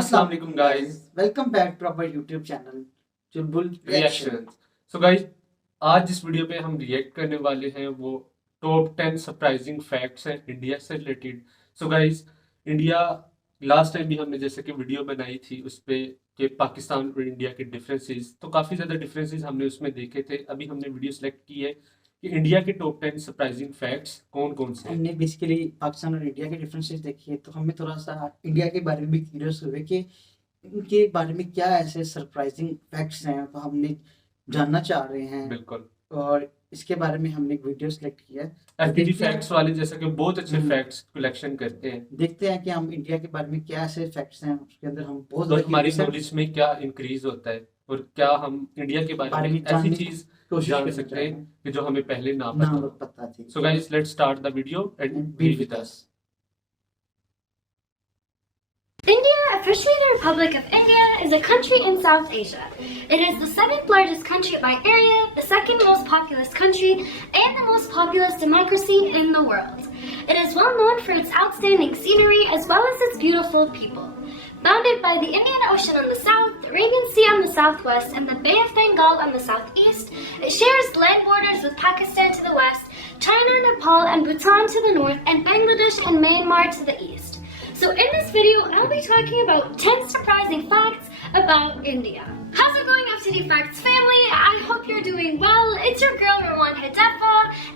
Assalamu alaikum guys. Welcome back to our YouTube channel Chulbul reaction. So guys, आज जिस video पे हम react करने वाले हैं वो टॉप 10 सरप्राइजिंग फैक्ट्स हैं इंडिया से related. So guys, India last time भी हमने जैसे कि वीडियो बनाई थी उस पे कि पाकिस्तान और इंडिया के डिफरेंसेस, तो काफ़ी ज़्यादा डिफरेंसेस हमने उसमें देखे थे। अभी हमने वीडियो सेलेक्ट की है कि इंडिया के टॉप 10 सरप्राइजिंग फैक्ट्स कौन कौन से हैं। हमने बेसिकली पाकिस्तान और इंडिया के डिफरेंसेस देखे, तो हमें थोड़ा सा इंडिया के बारे में भी क्यूरियस हुए कि इनके बारे में क्या ऐसे सरप्राइजिंग फैक्ट्स हैं, तो हमने जानना चाह रहे हैं। बिल्कुल, और इसके बारे में हमने एक वीडियो सेलेक्ट किया है। FTD फैक्ट्स वाले जैसे कि बहुत अच्छे फैक्ट्स कलेक्शन करते हैं, देखते हैं कि हम इंडिया के बारे में क्या ऐसे फैक्ट्स हैं उसके अंदर हम बहुत तो ज़्यादा हमारी curious हैं। नॉलेज में क्या इंक्रीज होता है और क्या हम इंडिया के बारे में ऐसी जानने की चीज कोशिश जान करना सकते चाहते हैं हैं। कि जो हमें पहले ना ना पता हो। पता थी। So guys, let's start the video and be with us. India, officially the Republic of India, is a country in South Asia. It is the seventh largest country by area, the second most populous country, and the most populous democracy in the world. It is well known for its outstanding scenery as well as its beautiful people. Bounded by the Indian Ocean on the south, the Arabian Sea on the southwest, and the Bay of Bengal on the southeast, it shares land borders with Pakistan to the west, China, Nepal, and Bhutan to the north, and Bangladesh and Myanmar to the east. So in this video, I'll be talking about 10 surprising facts about India. How's it going, FTD Facts family? I hope you're doing well. It's your girl, Rawan Hedefa,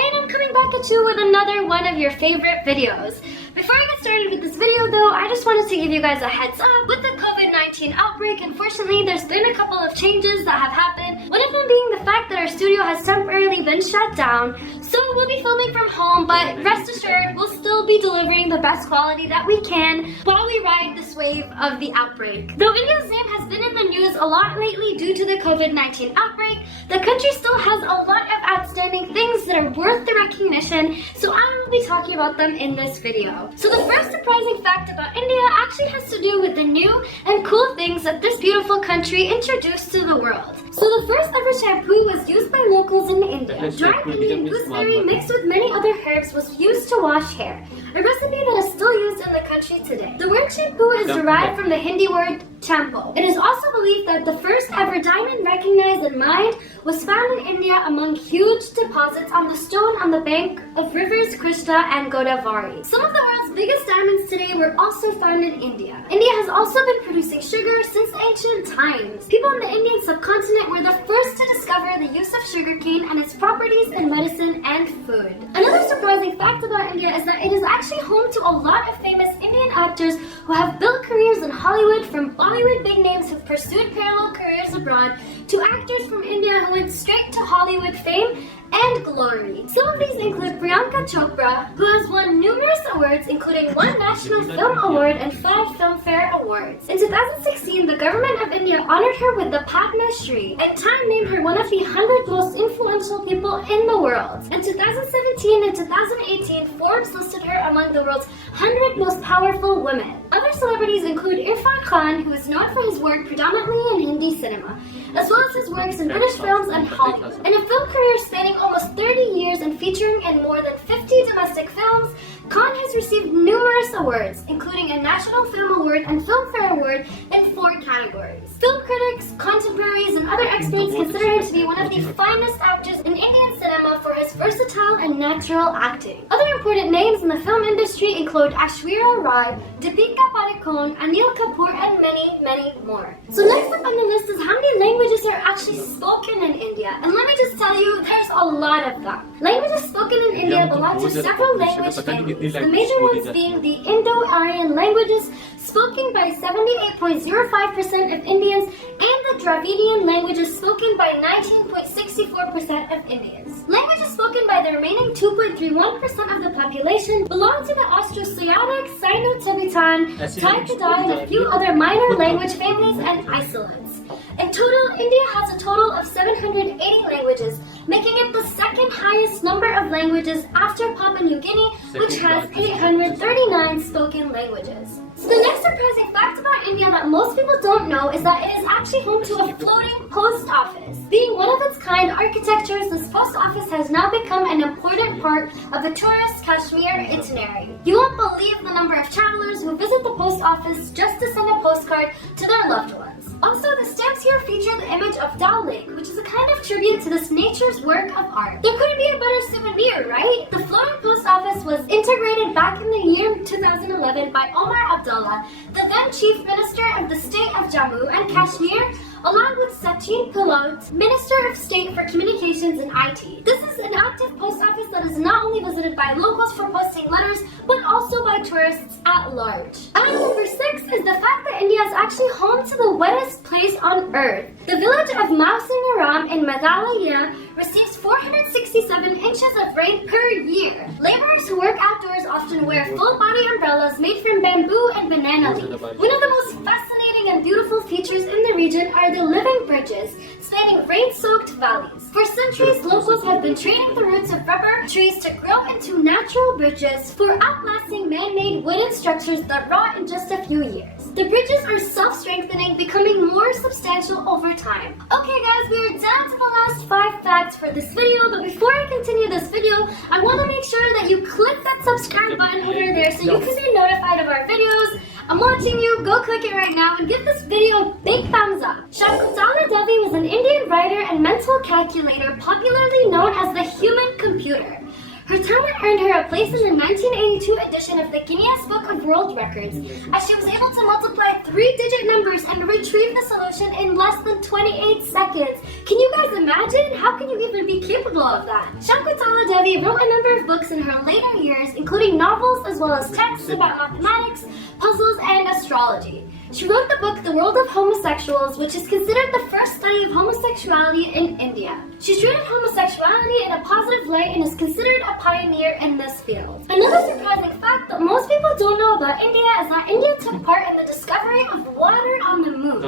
and I'm coming back at you with another one of your favorite videos. Before I get started with this video though, I just wanted to give you guys a heads up. With the COVID-19 outbreak, unfortunately, there's been a couple of changes that have happened. One of them being the fact that our studio has temporarily been shut down. So we'll be filming from home, but rest assured, we'll still be delivering the best quality that we can while we ride this wave of the outbreak. Though India's name has been in the news a lot lately due to the COVID-19 outbreak, the country still has a lot of outstanding things that are worth the recognition, so I will be talking about them in this video. So the first surprising fact about India actually has to do with the new and cool things that this beautiful country introduced to the world. So the first ever shampoo was used by locals in India. Dried Indian gooseberry mixed with many other herbs was used to wash hair, a recipe that is still used in the country today. The word shampoo is derived from the Hindi word champo. It is also believed that the first ever diamond recognized and mined was found in India among huge deposits on the stone on the bank of rivers Krishna and Godavari. Some of the world's biggest diamonds today were also found in India. India has also been producing sugar since ancient times. People in the Indian subcontinent were the first to discover the use of sugarcane and its properties in medicine and food. Another surprising fact about India is that it is actually home to a lot of famous Indian actors who have built careers in Hollywood, from Bollywood big names who've pursued parallel careers abroad to actors from India who went straight to Hollywood fame and glory. Some of these include Priyanka Chopra, who has won numerous awards including 1 National Film Award and 5 Filmfare Awards. In 2016, the government of India honored her with the Padma Shri, and Time named her one of the 100 most influential people in the world. In 2017 and 2018, Forbes listed her among the world's 100 most powerful women. Other celebrities include Irfan Khan, who is known for his work predominantly in Hindi cinema, as well as his works in British films and Hollywood. In a film career spanning almost 30 years and featuring in more than 50 domestic films, Khan has received numerous awards, including a National Film Award and Filmfare Award in 4 categories. Film critics, contemporaries, and other experts consider him to be one of the finest actors in Indian cinema for his versatile and natural acting. Other important names in the film industry include Aishwarya Rai, Deepika Padukone, Anil Kapoor, and many, many more. So next up on the list is how many languages are actually spoken in India. And let me just tell you, there's a lot of them. Languages spoken in India belong to several language families, the major ones being the Indo-Aryan languages, spoken by 78.05% of Indians, and the Dravidian languages spoken by 19.64% of Indians. Languages spoken by the remaining 2.31% of the population belong to the Austroasiatic, Sino-Tibetan, Tai-Kadai, and a few other minor language families and isolates. In total, India has a total of 780 languages, making it the second highest number of languages after Papua New Guinea, which has 839 spoken languages. So the next surprising fact about India that most people don't know is that it is actually home to a floating post office. Being one of its kind, architectures, this post office has now become an important part of a tourist Kashmir itinerary. You won't believe the number of travelers who visit the post office just to send a postcard to their loved ones. Also, the stamps here feature the image of Dal Lake, which is a kind of tribute to this nature's work of art. There couldn't be a better souvenir, right? The floating post office was integrated back in the year 2011 by Omar Abdullah, the then Chief Minister of the state of Jammu and Kashmir, along with Sachin Pilot, Minister of State for Communications and IT. This is an active post office that is not only visited by locals for posting letters, but also by tourists at large. And number 6 is the fact that India is actually home to the wettest place on earth. The village of Mausinaram in Meghalaya receives 467 inches of rain per year. Laborers who work outdoors often wear full-body umbrellas made from bamboo and banana leaf. One of the most fascinating and beautiful features in the region are the living bridges spanning rain-soaked valleys. For centuries, locals have been training the roots of rubber trees to grow into natural bridges for outlasting man-made wooden structures that rot in just a few years. The bridges are self-strengthening, becoming more substantial over time. Okay guys, we are down to the last 5 facts for this video, but before I continue this video, I want to make sure that you click that subscribe button over there so you can be notified of our videos. I'm watching you, go click it right now and give this video a big thumbs up. Shakuntala Devi was an Indian writer and mental calculator popularly known as the human computer. Her talent earned her a place in the 1982 edition of the Guinness Book of World Records, as she was able to multiply 3-digit numbers and retrieve the solution in less than 28 seconds. Can you guys imagine? How can you even be capable of that? Shakuntala Devi wrote a number of books in her later years, including novels as well as texts about mathematics, puzzles, and astrology. She wrote the book The World of Homosexuals, which is considered the first study of homosexuality in India. She treated homosexuality in a positive light and is considered a pioneer in this field. Another surprising fact that most people don't know about India is that India took part in the discovery of water on the moon.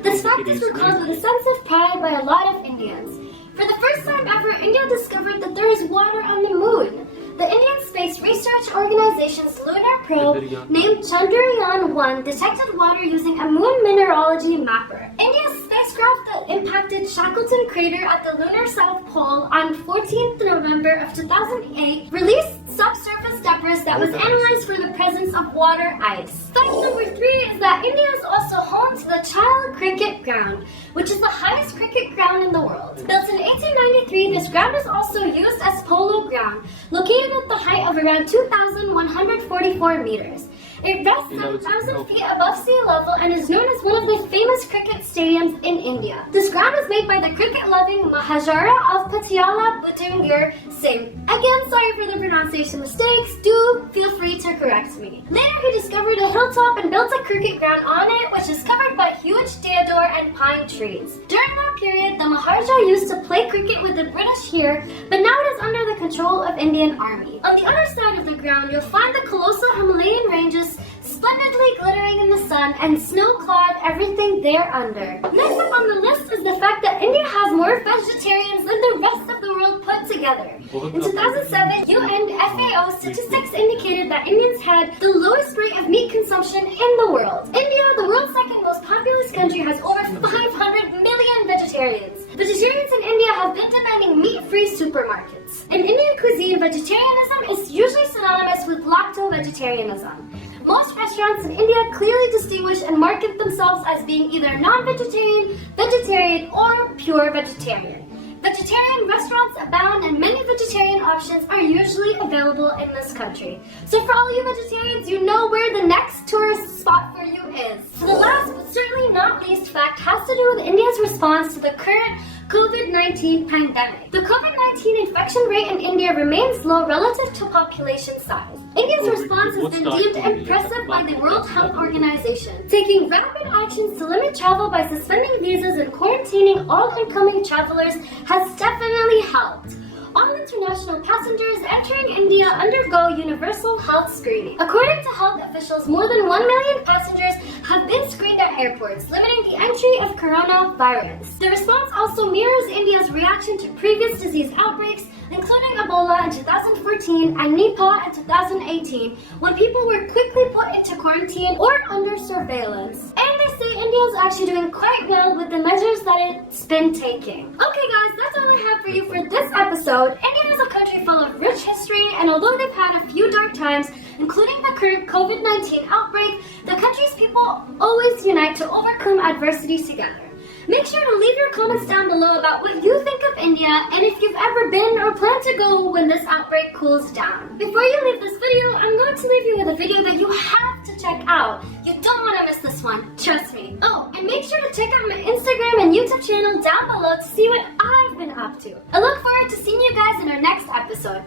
This fact is recalled with a sense of pride by a lot of Indians. For the first time ever, India discovered that there is water on the moon. The Indian Space Research Organization's lunar probe named Chandrayaan-1 detected water using a moon mineralogy mapper. India's spacecraft that impacted Shackleton Crater at the lunar South Pole on 14th November of 2008 released subsurface debris that was analyzed for the presence of water ice. Fact number 3 is that India is also home to the Chile Cricket Ground, which is the highest cricket ground in the world. Built in 1893, this ground is also used as polo ground, located at the height of around 2,144 meters. It rests 7,000 feet above sea level and is known as one of the famous cricket stadiums in India. This ground was made by the cricket-loving Maharaja of Patiala Bhutungar Singh. Again, sorry for the pronunciation mistakes. Do feel free to correct me. Later, he discovered a hilltop and built a cricket ground on it, which is covered by huge deodar and pine trees. During that period, the Maharaja used to play cricket with the British here, but now it is under the control of Indian Army. On the other side of the ground, you'll find the colossal Himalayan ranges splendidly glittering in the sun and snow-clad everything thereunder. Next up on the list is the fact that India has more vegetarians than the rest of the world put together. In 2007, UN FAO statistics indicated that Indians had the lowest rate of meat consumption in the world. India, the world's second most populous country, has over 500 million vegetarians. Vegetarians in India have been demanding meat-free supermarkets. In Indian cuisine, vegetarianism is usually synonymous with lacto-vegetarianism. Most restaurants in India clearly distinguish and market themselves as being either non-vegetarian, vegetarian, or pure vegetarian. Vegetarian restaurants abound and many vegetarian options are usually available in this country. So for all you vegetarians, you know where the next tourist spot for you is. So the last but certainly not least fact has to do with India's response to the current COVID-19 pandemic. The COVID-19 infection rate in India remains low relative to population size. India's response has been deemed impressive by the World Health Organization, taking rapid actions to limit travel by suspending visas and quarantining all incoming travelers has definitely helped. All international passengers entering India undergo universal health screening. According to health officials, more than 1 million passengers have been screened at airports, limiting the entry of coronavirus. The response also mirrors India's reaction to previous disease outbreaks, including Ebola in 2014 and Nipah in 2018, when people were quickly put into quarantine or under surveillance. And they I say India is actually doing quite well with the measures that it's been taking. Okay guys, that's all I have for you for this episode. India is a country full of rich history, and although they've had a few dark times, including the current COVID-19 outbreak, the country's people always unite to overcome adversities together. Make sure to leave your comments down below about what you think of India and if you've ever been or plan to go when this outbreak cools down. Before you leave this video, I'm going to leave you with a video that you have to check out. You don't want to miss this one, trust me. Oh, and make sure to check out my Instagram and YouTube channel down below to see what I've been up to. I look forward to seeing you guys in our next episode.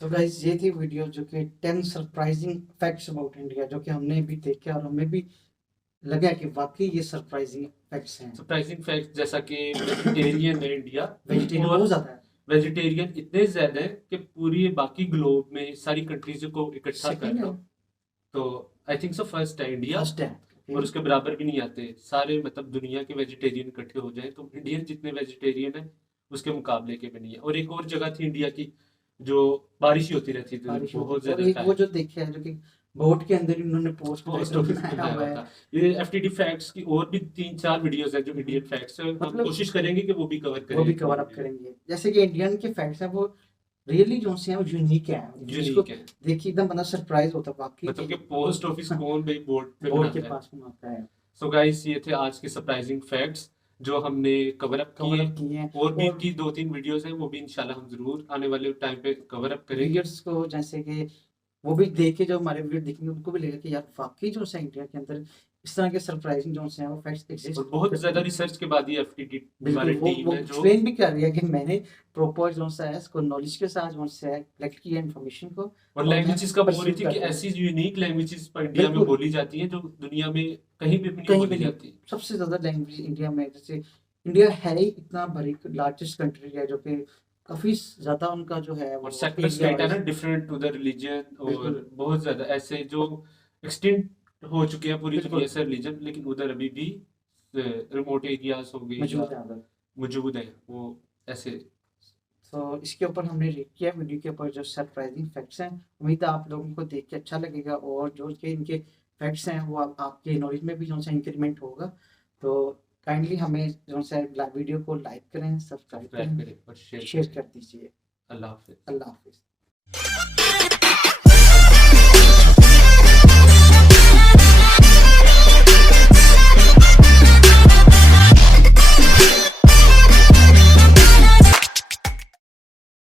So guys, ये थी video जो कि 10 surprising facts about India, जो कि हमने भी देखे और हमें भी लगा कि वाकई ये सरप्राइजिंग फैक्ट्स हैं। सरप्राइजिंग फैक्ट जैसा कि वेजिटेरियन है इंडिया, वेजिटेरियन बहुत ज्यादा है, वेजिटेरियन इतने ज्यादा है कि पूरी बाकी ग्लोब में सारी कंट्रीज को इकट्ठा कर लो तो आई थिंक सो फर्स्ट है इंडिया, और उसके बराबर भी नहीं आते सारे, मतलब दुनिया के वेजिटेरियन इकट्ठे हो जाए तो इंडियन जितने वेजिटेरियन है उसके मुकाबले के भी नहीं है। और एक और जगह थी इंडिया की जो बारिश होती रहती थी बहुत ज्यादा, वो जो देखे है जो कि बोट के अंदर इन्होंने पोस्ट ऑफिस बनाया हुआ था। ये एफटीडी फैक्ट्स की और भी 3-4 वीडियोस हैं जो इंडियन फैक्ट्स है, हम कोशिश करेंगे कि वो भी कवर अप करेंगे। जैसे कि इंडियन के फैक्ट्स हैं वो रियली जो से हैं वो यूनिक है, देखिए एकदम बंदा सरप्राइज होता है वाकई, मतलब कि पोस्ट ऑफिस कौन भाई बोर्ड के पास बनाता है। सो गाइस, ये थे आज के सरप्राइजिंग फैक्ट्स जो हमने कवर अप किए हैं, और भी की 2-3 वीडियोस हैं वो भी इंशाल्लाह हम जरूर आने वाले टाइम पे कवर अप करेंगे। को जैसे कि वो भी देख के जो हमारे वीडियो देखेंगे उनको भी लगेगा कि यार वाकई जो है इंडिया के अंदर इस तरह के सरप्राइजिंग जो हैं वो फैक्ट्स एग्जिस्ट। और बहुत ज्यादा रिसर्च के बाद ये एफटीडी हमारी टीम है जो एक्सप्लेन भी कर रही है कि मैंने प्रॉपर जो है इसको नॉलेज के साथ जो है कलेक्ट किया इन्फॉर्मेशन को, और लैंग्वेजेस का बोल रही थी कि ऐसी यूनिक लैंग्वेजेस इंडिया में बोली जाती हैं जो दुनिया में कहीं भी नहीं बोली जाती। सबसे ज्यादा लैंग्वेज इंडिया में, जैसे इंडिया है ही इतना बड़ी लार्जेस्ट कंट्री है जो कि काफी ज्यादा उनका जो है और सेक्टर स्टेट है ना, डिफरेंट टू द रिलीजन, और बहुत ज्यादा ऐसे जो एक्सटेंट हो चुके हैं पूरी दुनिया से रिलीजन, लेकिन उधर अभी भी रिमोट एरियाज हो गए मौजूद है वो ऐसे। तो इसके ऊपर हमने रेट किया वीडियो के ऊपर जो सरप्राइजिंग फैक्ट्स हैं, उम्मीद है आप लोगों को देख के अच्छा लगेगा और जो कि इनके फैक्ट्स हैं वो आपके नॉलेज में भी जो है इंक्रीमेंट होगा। तो काइंडली हमें जो है वीडियो को लाइक करें, सब्सक्राइब करें और शेयर कर दीजिए। अल्लाह हाफिज। अल्लाह हाफिज।